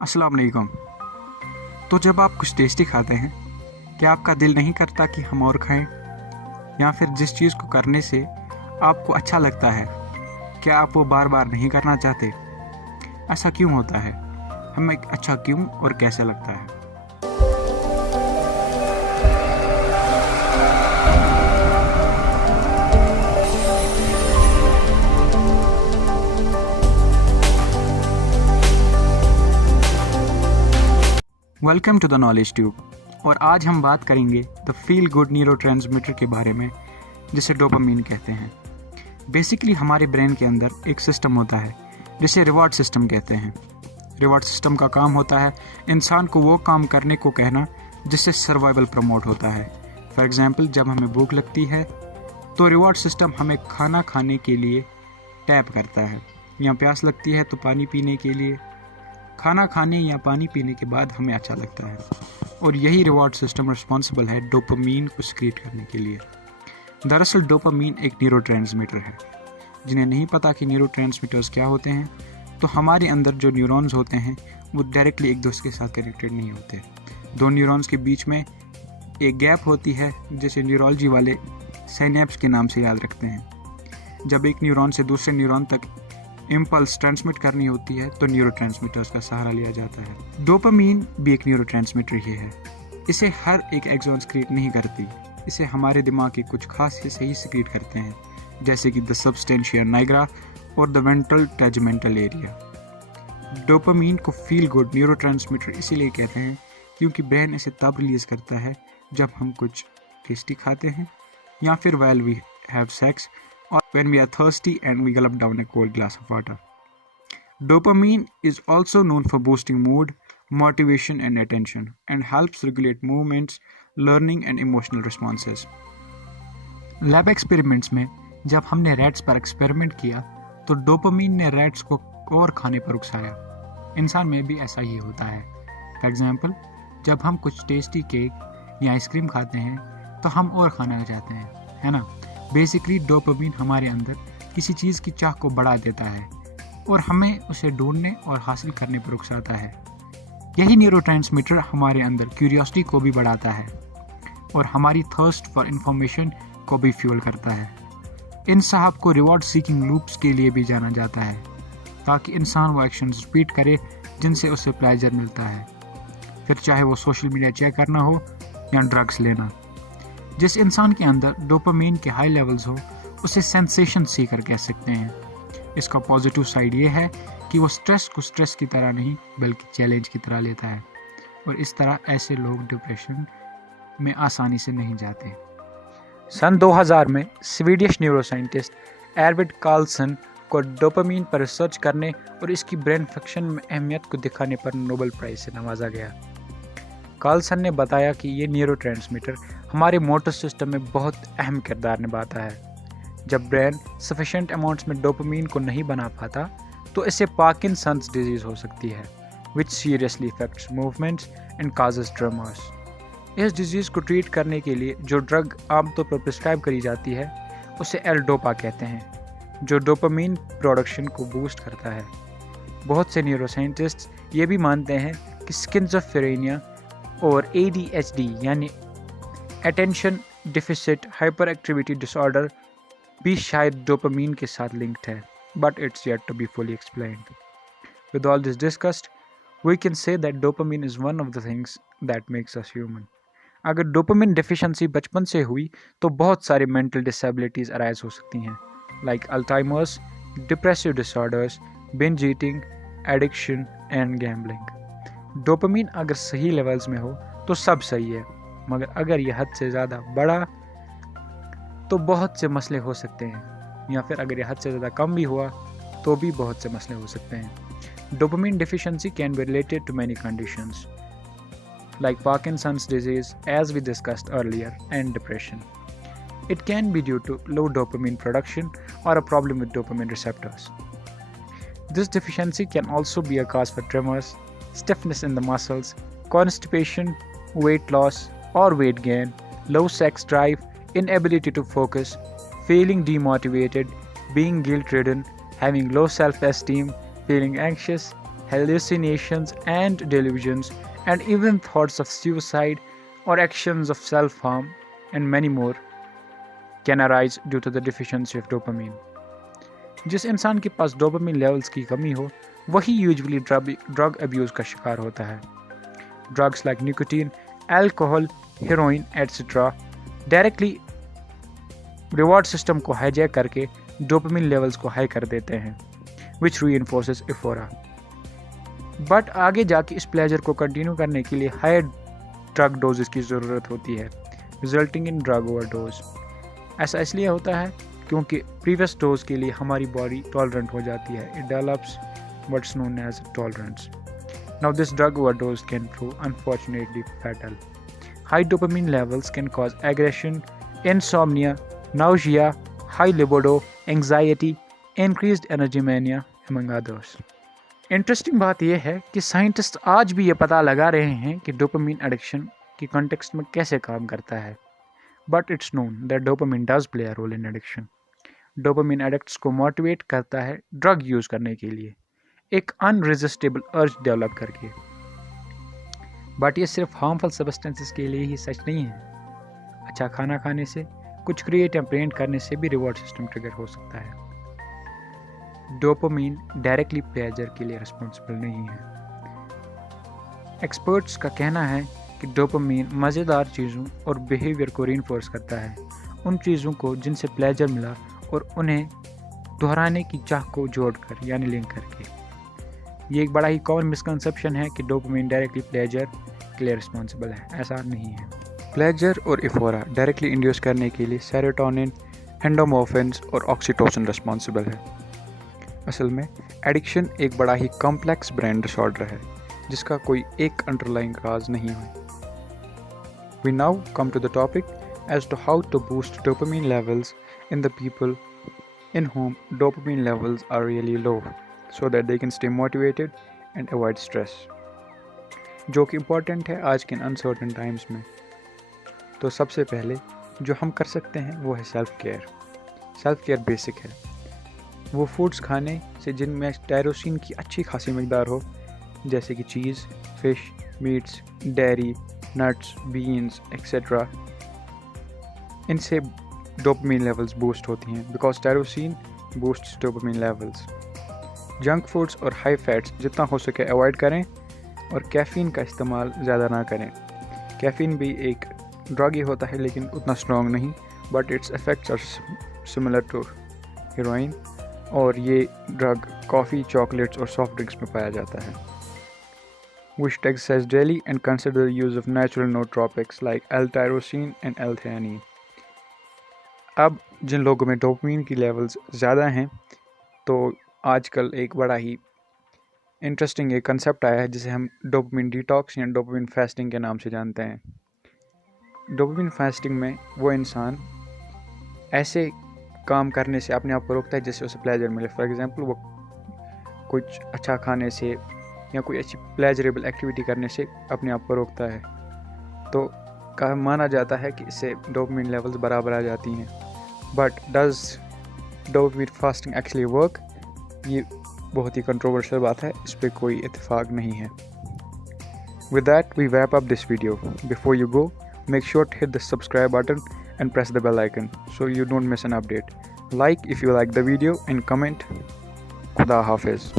अस्सलाम वालेकुम। तो जब आप कुछ टेस्टी खाते हैं, क्या आपका दिल नहीं करता कि हम और खाएं? या फिर जिस चीज़ को करने से आपको अच्छा लगता है, क्या आप वो बार बार नहीं करना चाहते? ऐसा क्यों होता है? हमें अच्छा क्यों और कैसे लगता है? Welcome to the knowledge tube. और आज हम बात करेंगे द फील गुड न्यूरोट्रांसमीटर के बारे में, जिसे डोपामीन कहते हैं। बेसिकली हमारे ब्रेन के अंदर एक सिस्टम होता है जिसे रिवॉर्ड सिस्टम कहते हैं। रिवॉर्ड सिस्टम का काम होता है इंसान को वो काम करने को कहना जिससे सर्वाइवल प्रमोट होता है। फॉर एग्जांपल, जब हमें भूख लगती है तो रिवॉर्ड सिस्टम हमें खाना खाने के लिए टैप करता है, या प्यास लगती है तो पानी पीने के लिए। खाना खाने या पानी पीने के बाद हमें अच्छा लगता है, और यही रिवॉर्ड सिस्टम रिस्पॉन्सिबल है डोपामीन को सीक्रेट करने के लिए। दरअसल डोपामीन एक न्यूरोट्रांसमीटर है। जिन्हें नहीं पता कि न्यूरोट्रांसमीटर्स क्या होते हैं, तो हमारे अंदर जो न्यूरॉन्स होते हैं वो डायरेक्टली एक दूसरे के साथ कनेक्टेड नहीं होते। दो न्यूरॉन्स के बीच में एक गैप होती है, जिसे न्यूरोलॉजी वाले साइनेप्स के नाम से याद रखते हैं। जब एक न्यूरॉन से दूसरे न्यूरॉन तक इम्पल्स ट्रांसमिट करनी होती है तो न्यूरोट्रांसमीटर्स का सहारा लिया जाता है। डोपामीन भी एक न्यूरोट्रांसमीटर ही है। इसे हर एक एक्सॉन सीक्रेट नहीं करती, इसे हमारे दिमाग के कुछ खास हिस्से ही सीक्रेट करते हैं, जैसे कि द सबस्टेंशिया नाइग्रा और the ventral tegmental area. Dopamine को फील गुड न्यूरोट्रांसमीटर इसीलिए कहते हैं क्योंकि ब्रेन इसे तब रिलीज करता है जब हम कुछ टेस्टी खाते हैं, या फिर while we have sex, or when we are thirsty and we gulp down a cold glass of water. Dopamine is also known for boosting mood, motivation and attention, and helps regulate movements, learning and emotional responses. Lab experiments में जब हमने rats पर experiment किया तो dopamine ने rats को और खाने पर उकसाया। इंसान में भी ऐसा ही होता है। फॉर एग्जाम्पल, जब हम कुछ टेस्टी केक या आइसक्रीम खाते हैं तो हम और खाना चाहते हैं, है ना। बेसिकली डोपामीन हमारे अंदर किसी चीज़ की चाह को बढ़ा देता है और हमें उसे ढूंढने और हासिल करने पर उकसाता है। यही न्यूरोट्रांसमीटर हमारे अंदर क्यूरियोसिटी को भी बढ़ाता है और हमारी थर्स्ट फॉर इंफॉर्मेशन को भी फ्यूल करता है। इन साहब को रिवॉर्ड सीकिंग लूप्स के लिए भी जाना जाता है, ताकि इंसान वो एक्शंस रिपीट करे जिनसे उसे प्लेजर मिलता है, फिर चाहे वो सोशल मीडिया चेक करना हो या ड्रग्स लेना। जिस इंसान के अंदर डोपामीन के हाई लेवल्स हो उसे सेंसेशन सीकर कह सकते हैं। इसका पॉजिटिव साइड ये है कि वो स्ट्रेस को स्ट्रेस की तरह नहीं बल्कि चैलेंज की तरह लेता है, और इस तरह ऐसे लोग डिप्रेशन में आसानी से नहीं जाते। सन 2000 में स्वीडिश न्यूरोसाइंटिस्ट एर्विड कार्लसन को डोपामीन पर रिसर्च करने और इसकी ब्रेन फंक्शन में अहमियत को दिखाने पर नोबेल प्राइज से नवाजा गया। कार्लसन ने बताया कि ये न्यूरोट्रांसमीटर हमारे मोटर सिस्टम में बहुत अहम किरदार निभाता है। जब ब्रेन सफिशिएंट अमाउंट्स में डोपामीन को नहीं बना पाता तो इससे पार्किंसंस डिजीज हो सकती है, which seriously affects movements and causes tremors. इस डिजीज़ को ट्रीट करने के लिए जो ड्रग आमतौर पर प्रिस्क्राइब करी जाती है उसे एल-डोपा कहते हैं, जो डोपामीन प्रोडक्शन को बूस्ट करता है। बहुत से न्यूरोसाइंटिस्ट्स ये भी मानते हैं कि स्किज़ोफ्रेनिया और ADHD यानी attention deficit hyperactivity disorder भी शायद डोपामीन के साथ लिंक्ड है, but it's yet to be fully explained. With all this discussed, we can say that dopamine is one of the things that makes us human. अगर dopamine deficiency बचपन से हुई तो बहुत सारी मेंटल डिसेबिलिटीज़ अराइज हो सकती हैं, like Alzheimer's, depressive disorders, binge eating, addiction and gambling. Dopamine अगर सही लेवल्स में हो तो सब सही है, मगर अगर यह हद से ज़्यादा बढ़ा तो बहुत से मसले हो सकते हैं, या फिर अगर यह हद से ज़्यादा कम भी हुआ तो भी बहुत से मसले हो सकते हैं। Dopamine deficiency can be related to many conditions like Parkinson's disease, as we discussed earlier, and depression. It can be due to low dopamine production or a problem with dopamine receptors. This deficiency can also be a cause for tremors, stiffness in the muscles, constipation, weight loss or weight gain, low sex drive, inability to focus, feeling demotivated, being guilt-ridden, having low self-esteem, feeling anxious, hallucinations and delusions, and even thoughts of suicide or actions of self-harm and many more can arise due to the deficiency of dopamine. जिस इंसान के पास dopamine levels की कमी हो वही usually drug abuse का शिकार होता है. Drugs like nicotine, alcohol, heroin etcetera directly reward system को हाईजैक करके डोपामिन लेवल्स को हाई कर देते हैं, विच रीइंफोर्सेस एफोरा. बट आगे जाके इस प्लेजर को कंटिन्यू करने के लिए हाई ड्रग डोजेस की ज़रूरत होती है, रिजल्टिंग इन ड्रग ओवरडोज. ऐसा इसलिए होता है क्योंकि प्रीवियस डोज के लिए हमारी बॉडी टॉलरेंट हो जाती है. It develops what's known as tolerance. Now this drug overdose can prove unfortunately fatal. High dopamine levels can cause aggression, insomnia, nausea, high libido, anxiety, increased energy mania, among others. Interesting बात यह है कि scientist आज भी ये पता लगा रहे हैं कि डोपामिन एडिक्शन के कॉन्टेक्स्ट में कैसे काम करता है. But it's known that dopamine does play a role in addiction. Dopamine addicts को मोटिवेट करता है ड्रग यूज़ करने के लिए, एक अनरेजिस्टेबल अर्ज डेवलप करके. बट ये सिर्फ हार्मफुल सब्सटेंसेस के लिए ही सच नहीं है. अच्छा खाना खाने से, कुछ क्रिएट या पेंट करने से भी रिवॉर्ड सिस्टम ट्रिगर हो सकता है. डोपामिन डायरेक्टली प्लेजर के लिए रिस्पॉन्सिबल नहीं है. एक्सपर्ट्स का कहना है कि डोपामिन मज़ेदार चीज़ों और बिहेवियर को रीइंफोर्स करता है, उन चीज़ों को जिनसे प्लेजर मिला और उन्हें दोहराने की चाह को जोड़कर यानी लिंक करके. ये एक बड़ा ही कॉमन मिसकंसेप्शन है कि डोपामिन डायरेक्टली प्लेजर के लिए रिस्पॉन्सिबल है. ऐसा नहीं है. प्लेजर और इफोरा डायरेक्टली इंड्यूस करने के लिए सेरोटोनिन, एंडोमोर्फिन्स और ऑक्सीटोसिन रिस्पॉन्सिबल है. असल में एडिक्शन एक बड़ा ही कॉम्प्लेक्स ब्रेन डिसऑर्डर है जिसका कोई एक अंडरलाइंग काज नहीं है. We now come to the topic as to how to boost dopamine levels in the people in whom dopamine levels are really low so that they can stay motivated and avoid stress, जो कि important है आज के uncertain times में. तो सबसे पहले जो हम कर सकते हैं वो है self care. Self care basic है. वो फूड्स खाने से जिनमें टायरोसिन की अच्छी खासी मकदार हो, जैसे कि cheese, fish, meats, dairy, nuts, beans etcetera. इनसे डोपामिन लेवल्स बूस्ट होती हैं because tyrosine boosts dopamine levels. Junk foods और हाई फैट्स जितना हो सके अवॉइड करें और कैफ़ीन का इस्तेमाल ज़्यादा ना करें. कैफ़ीन भी एक ड्रग ही होता है लेकिन उतना स्ट्रॉन्ग नहीं, but its effects are similar to heroin, और ये ड्रग कॉफ़ी, चॉकलेट्स और सॉफ्ट ड्रिंक्स में पाया जाता है. We should exercise daily and consider the use of natural nootropics like L-tyrosine and L-theanine. अब जिन लोगों में डोपामिन की लेवल्स ज़्यादा हैं तो आजकल एक बड़ा ही इंटरेस्टिंग एक कंसेप्ट आया है जिसे हम डोपामिन डिटॉक्स या डोपामिन फास्टिंग के नाम से जानते हैं. डोपामिन फास्टिंग में वो इंसान ऐसे काम करने से अपने आप को रोकता है जिससे उसे प्लेजर मिले. फॉर एग्जांपल वो कुछ अच्छा खाने से या कोई अच्छी प्लेजरेबल एक्टिविटी करने से अपने आप को रोकता है. तो माना जाता है कि इससे डोपामिन लेवल्स बराबर आ जाती हैं. But does dopamine fasting actually work? ये बहुत ही कंट्रोवर्शियल बात है, इस पर कोई इत्तेफाक नहीं है. With that, we wrap up this video. Before you go, make sure to hit the subscribe button and press the bell icon so you don't miss an update. Like if you like the video and comment. Khuda Hafiz.